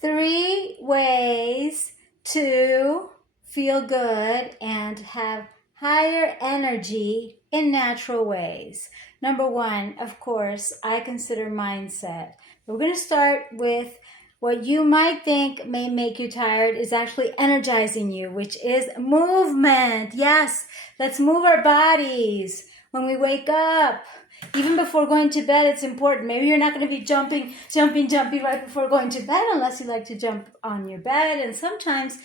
3 ways to feel good and have higher energy in natural ways. Number 1, of course, I consider mindset. We're going to start with what you might think may make you tired is actually energizing you, which is movement. Yes, let's move our bodies when we wake up. Even before going to bed, it's important. Maybe you're not going to be jumping right before going to bed unless you like to jump on your bed. And sometimes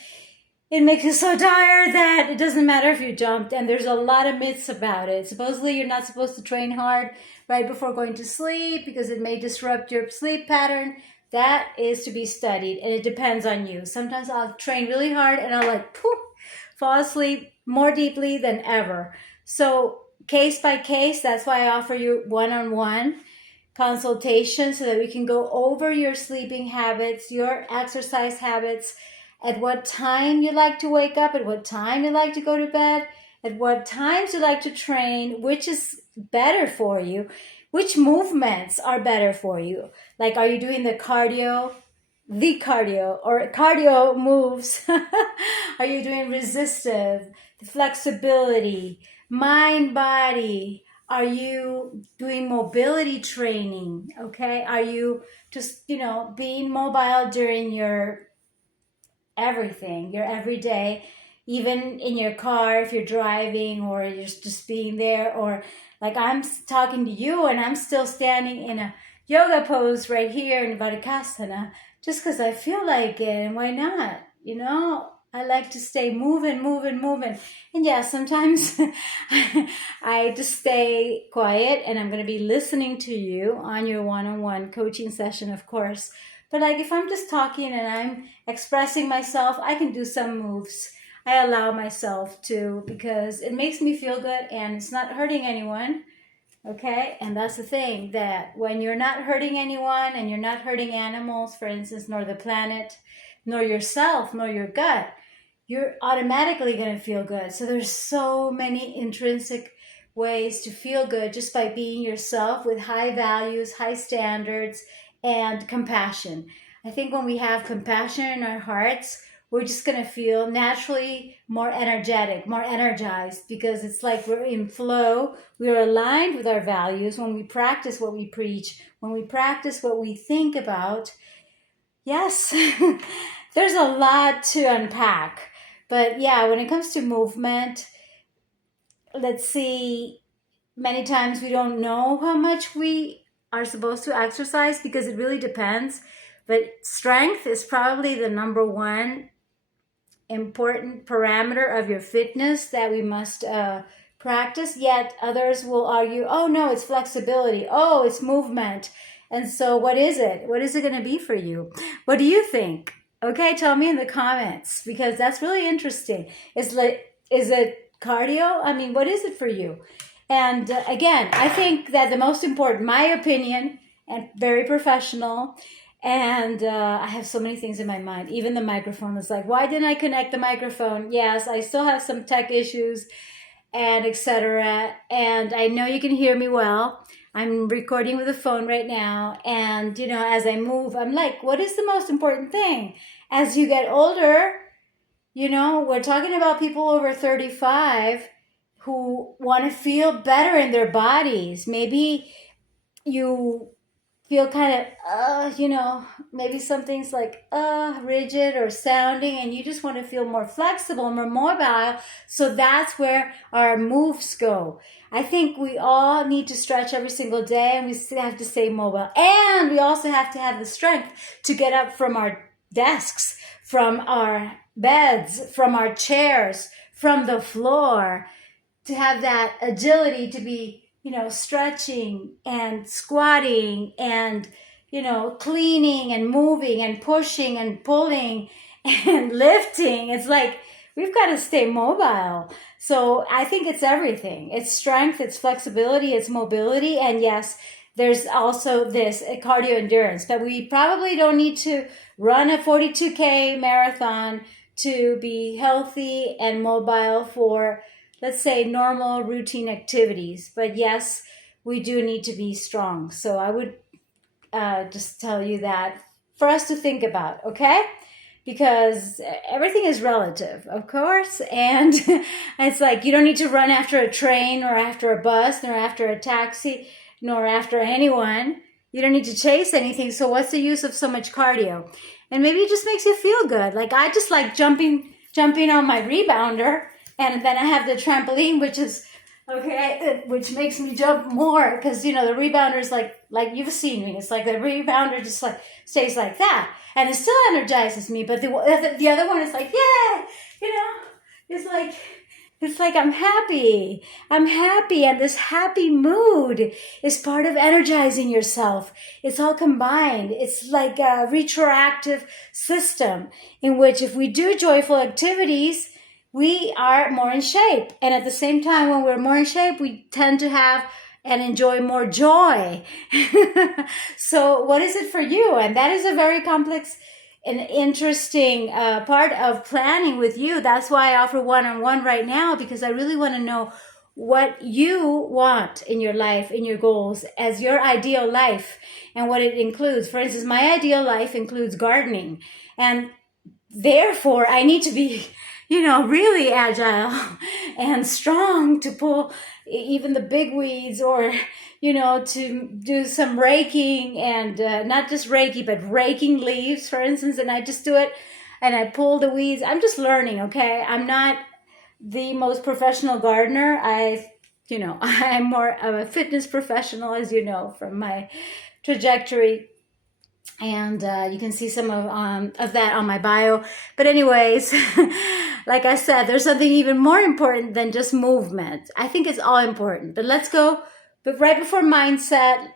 it makes you so tired that it doesn't matter if you jumped. And there's a lot of myths about it. Supposedly, you're not supposed to train hard right before going to sleep because it may disrupt your sleep pattern. That is to be studied, and it depends on you. Sometimes I'll train really hard and I'll fall asleep more deeply than ever. So case by case, that's why I offer you one-on-one consultation so that we can go over your sleeping habits, your exercise habits, at what time you like to wake up, at what time you like to go to bed, at what times you like to train, which is better for you, which movements are better for you. Like, are you doing the cardio or cardio moves? Are you doing resistive, flexibility, mind, body? Are you doing mobility training? Okay. Are you just, being mobile during your everything, your everyday, even in your car, if you're driving or you're just being there, or like I'm talking to you and I'm still standing in a yoga pose right here in Varikasana just because I feel like it, and why not? I like to stay moving. And yeah, sometimes I just stay quiet and I'm going to be listening to you on your one-on-one coaching session, of course. But like if I'm just talking and I'm expressing myself, I can do some moves. I allow myself to because it makes me feel good and it's not hurting anyone. Okay? And that's the thing, that when you're not hurting anyone and you're not hurting animals, for instance, nor the planet, nor yourself, nor your gut, you're automatically going to feel good. So there's so many intrinsic ways to feel good just by being yourself with high values, high standards, and compassion. I think when we have compassion in our hearts, we're just going to feel naturally more energetic, more energized, because it's like we're in flow. We're aligned with our values when we practice what we preach, when we practice what we think about. Yes, there's a lot to unpack. But yeah, when it comes to movement, let's see, many times we don't know how much we are supposed to exercise because it really depends. But strength is probably the number one important parameter of your fitness that we must practice. Yet others will argue, oh no, it's flexibility. Oh, it's movement. And so what is it? What is it going to be for you? What do you think? Okay, tell me in the comments because that's really interesting. Is it cardio? I mean, what is it for you? And again, I think that the most important, my opinion, and very professional, and I have so many things in my mind. Even the microphone is like, why didn't I connect the microphone? Yes, I still have some tech issues and etc. And I know you can hear me well. I'm recording with a phone right now. And, as I move, I'm like, what is the most important thing? As you get older, we're talking about people over 35 who want to feel better in their bodies. Maybe you feel kind of, maybe something's like rigid or sounding, and you just want to feel more flexible, more mobile. So that's where our moves go. I think we all need to stretch every single day, and we still have to stay mobile. And we also have to have the strength to get up from our desks, from our beds, from our chairs, from the floor, to have that agility to be stretching and squatting and, cleaning and moving and pushing and pulling and lifting. It's like, we've got to stay mobile. So I think it's everything. It's strength, it's flexibility, it's mobility. And yes, there's also this cardio endurance, but we probably don't need to run a 42K marathon to be healthy and mobile for, let's say, normal routine activities. But yes, we do need to be strong. So I would just tell you that for us to think about, okay? Because everything is relative, of course, and it's like you don't need to run after a train or after a bus nor after a taxi nor after anyone. You don't need to chase anything, so what's the use of so much cardio? And maybe it just makes you feel good. Like I just like jumping on my rebounder, and then I have the trampoline, which is okay, which makes me jump more because the rebounder is like you've seen me. It's like the rebounder just like stays like that, and it still energizes me. But the other one is like, yeah, it's like I'm happy, and this happy mood is part of energizing yourself. It's all combined. It's like a retroactive system in which if we do joyful activities, we are more in shape. And at the same time, when we're more in shape, we tend to have and enjoy more joy. So what is it for you? And that is a very complex and interesting part of planning with you. That's why I offer one-on-one right now, because I really want to know what you want in your life, in your goals, as your ideal life, and what it includes. For instance, my ideal life includes gardening, and therefore I need to be really agile and strong to pull even the big weeds, or, to do some raking, and not just reiki, but raking leaves, for instance. And I just do it and I pull the weeds. I'm just learning, okay? I'm not the most professional gardener. I'm more of a fitness professional, as you know, from my trajectory. And you can see some of that on my bio. But anyways, like I said, there's something even more important than just movement. I think it's all important. But let's go. But right before mindset,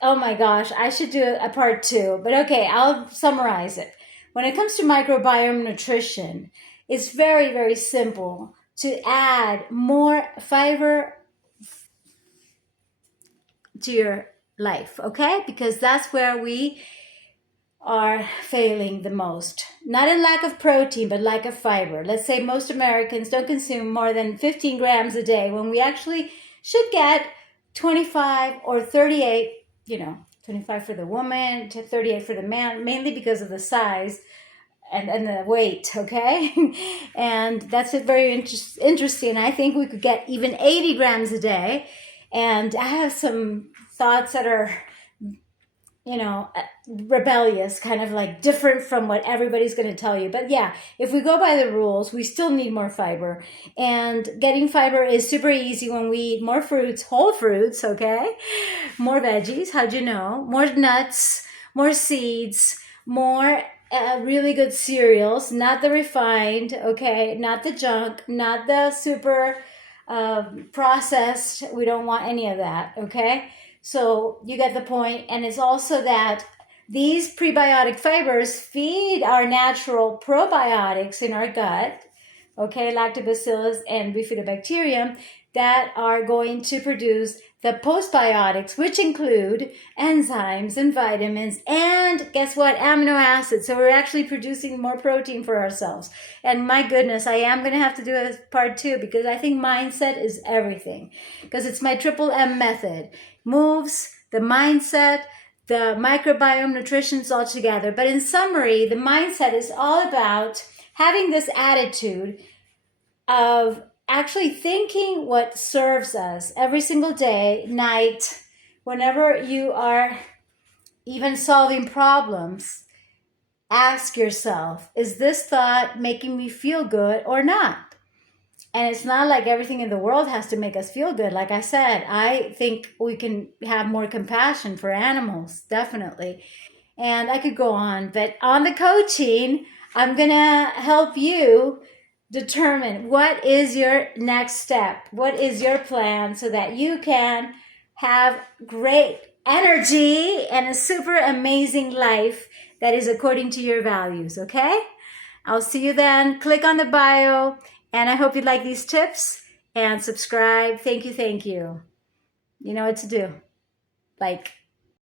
oh my gosh, I should do a part 2. But okay, I'll summarize it. When it comes to microbiome nutrition, it's very, very simple to add more fiber to your life, okay? Because that's where we are failing the most. Not in lack of protein, but lack of fiber. Let's say most Americans don't consume more than 15 grams a day, when we actually should get 25 or 38, 25 for the woman, to 38 for the man, mainly because of the size and the weight, okay? And that's very interesting. I think we could get even 80 grams a day. And I have some thoughts that are rebellious, kind of like different from what everybody's going to tell you. But yeah, if we go by the rules, we still need more fiber. And getting fiber is super easy when we eat more fruits, whole fruits, okay? More veggies, how'd you know? More nuts, more seeds, more really good cereals, not the refined, okay? Not the junk, not the super processed. We don't want any of that, okay? So you get the point. And it's also that these prebiotic fibers feed our natural probiotics in our gut, okay, lactobacillus and bifidobacterium, that are going to produce the postbiotics, which include enzymes and vitamins and, guess what, amino acids. So we're actually producing more protein for ourselves. And my goodness, I am going to have to do a part 2, because I think mindset is everything, because it's my triple M method. Moves, the mindset, the microbiome nutrition all together. But in summary, the mindset is all about having this attitude of actually thinking what serves us every single day, night, whenever you are even solving problems. Ask yourself, is this thought making me feel good or not? And it's not like everything in the world has to make us feel good. Like I said, I think we can have more compassion for animals, definitely. And I could go on, but on the coaching, I'm going to help you determine what is your next step, what is your plan, so that you can have great energy and a super amazing life that is according to your values, okay? I'll see you then. Click on the bio, and I hope you like these tips, and subscribe. Thank you, thank you. You know what to do. Like.